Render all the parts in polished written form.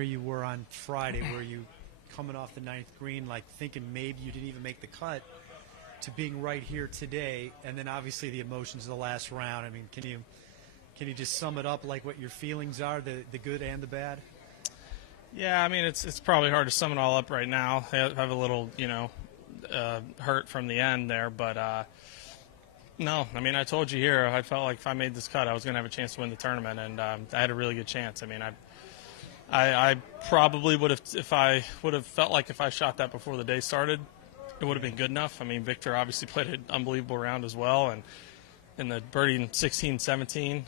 where you were on Friday, where you coming off the ninth green, like thinking maybe you didn't even make the cut, to being right here today, and then obviously the emotions of the last round. I mean, can you just sum it up, like what your feelings are, the good and the bad? Yeah, I mean, it's probably hard to sum it all up right now. I have a little, hurt from the end there, but no, I mean, I told you here, I felt like if I made this cut, I was going to have a chance to win the tournament, and I had a really good chance. I mean, I probably would have, if I would have felt like if I shot that before the day started, it would have been good enough. I mean, Victor obviously played an unbelievable round as well, and in the birdie in 16, 17,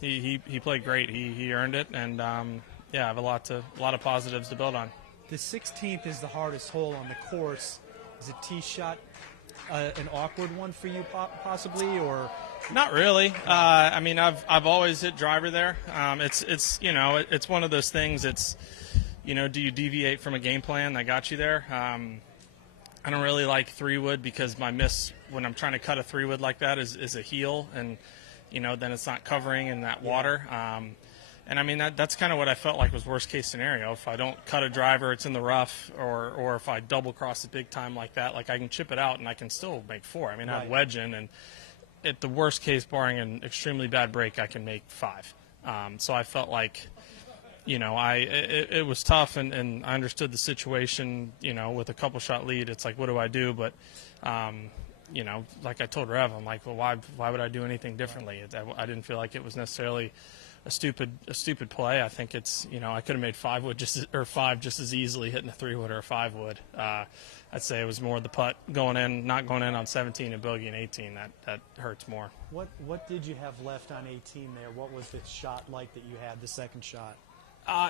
he played great. He earned it, and I have a lot of positives to build on. The 16th is the hardest hole on the course. Is a tee shot an awkward one for you, possibly, or? Not really. I mean, I've always hit driver there. It's one of those things. It's, do you deviate from a game plan that got you there? I don't really like 3-wood because my miss when I'm trying to cut a 3-wood like that is a heel, and then it's not covering in that water. And I mean that's kind of what I felt like was worst case scenario. If I don't cut a driver, it's in the rough, or if I double cross it big time like that, like I can chip it out and I can still make 4. I mean, I have wedge in, and at the worst case, barring an extremely bad break, I can make 5. So I felt like, it was tough, and I understood the situation. With a couple shot lead, it's like, what do I do? But like I told Rev, I'm like, well, why would I do anything differently? I didn't feel like it was necessarily a stupid play. I think it's, I could have made 5-wood just as easily hitting a 3-wood or a 5-wood. I'd say it was more the putt going in, not going in on 17 and bogey and 18 that hurts more. What did you have left on 18 there? What was the shot like that you had, the second shot?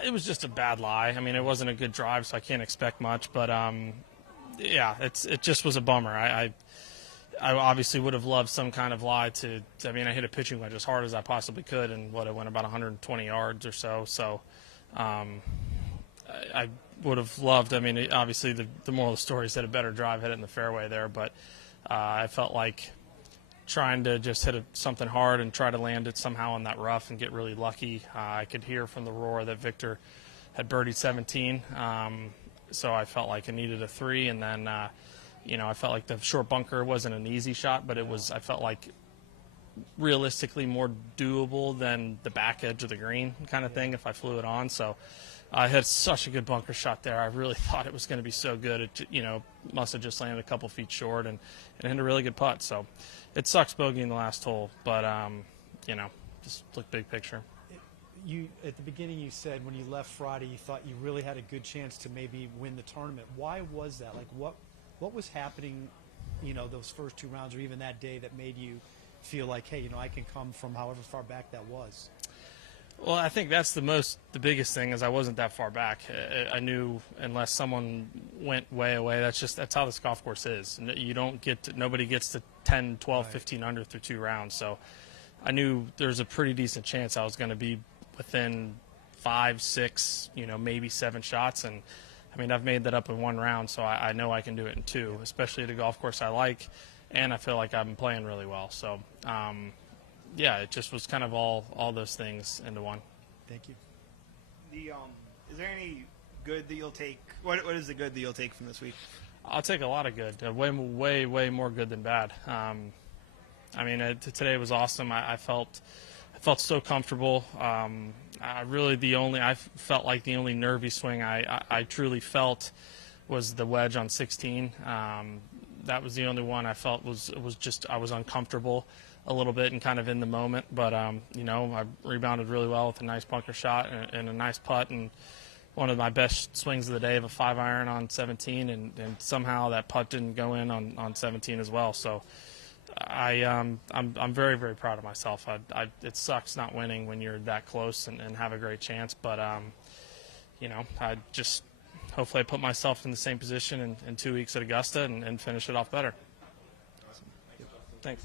It was just a bad lie. I mean, it wasn't a good drive, so I can't expect much. But it just was a bummer. I obviously would have loved some kind of lie I mean, I hit a pitching wedge as hard as I possibly could, and it went about 120 yards or so. So I would have loved, I mean, obviously the moral of the story is hit a better drive, hit it in the fairway there. But I felt like trying to just hit something hard and try to land it somehow in that rough and get really lucky. I could hear from the roar that Victor had birdied 17. So I felt like I needed a 3, and then I felt like the short bunker wasn't an easy shot, but I felt like realistically more doable than the back edge of the green kind of thing if I flew it on. So I had such a good bunker shot there. I really thought it was going to be so good. It, must have just landed a couple feet short and hit a really good putt. So it sucks bogeying the last hole, but, just look big picture. At the beginning you said when you left Friday you thought you really had a good chance to maybe win the tournament. Why was that? Like what was happening, those first 2 rounds or even that day that made you feel like, hey, I can come from however far back that was? Well, I think that's the biggest thing is I wasn't that far back. I knew unless someone went way away, that's how this golf course is. Nobody gets to 10, 12, 15 under through 2 rounds. So I knew there was a pretty decent chance I was going to be within 5, 6, maybe 7 shots. And I mean, I've made that up in 1 round, so I know I can do it in 2, especially at a golf course I like, and I feel like I'm playing really well. So, it just was kind of all those things into one. Thank you. Is there any good that you'll take? What is the good that you'll take from this week? I'll take a lot of good. Way more good than bad. I mean, today was awesome. I felt so comfortable. I felt like the only nervy swing I truly felt was the wedge on 16. That was the only one I felt was just I was uncomfortable a little bit and kind of in the moment. But I rebounded really well with a nice bunker shot and a nice putt and one of my best swings of the day of a 5-iron on 17, and somehow that putt didn't go in on 17 as well. So I'm very, very proud of myself. It sucks not winning when you're that close and have a great chance, but I just hopefully I put myself in the same position in 2 weeks at Augusta and finish it off better. Awesome. Thanks.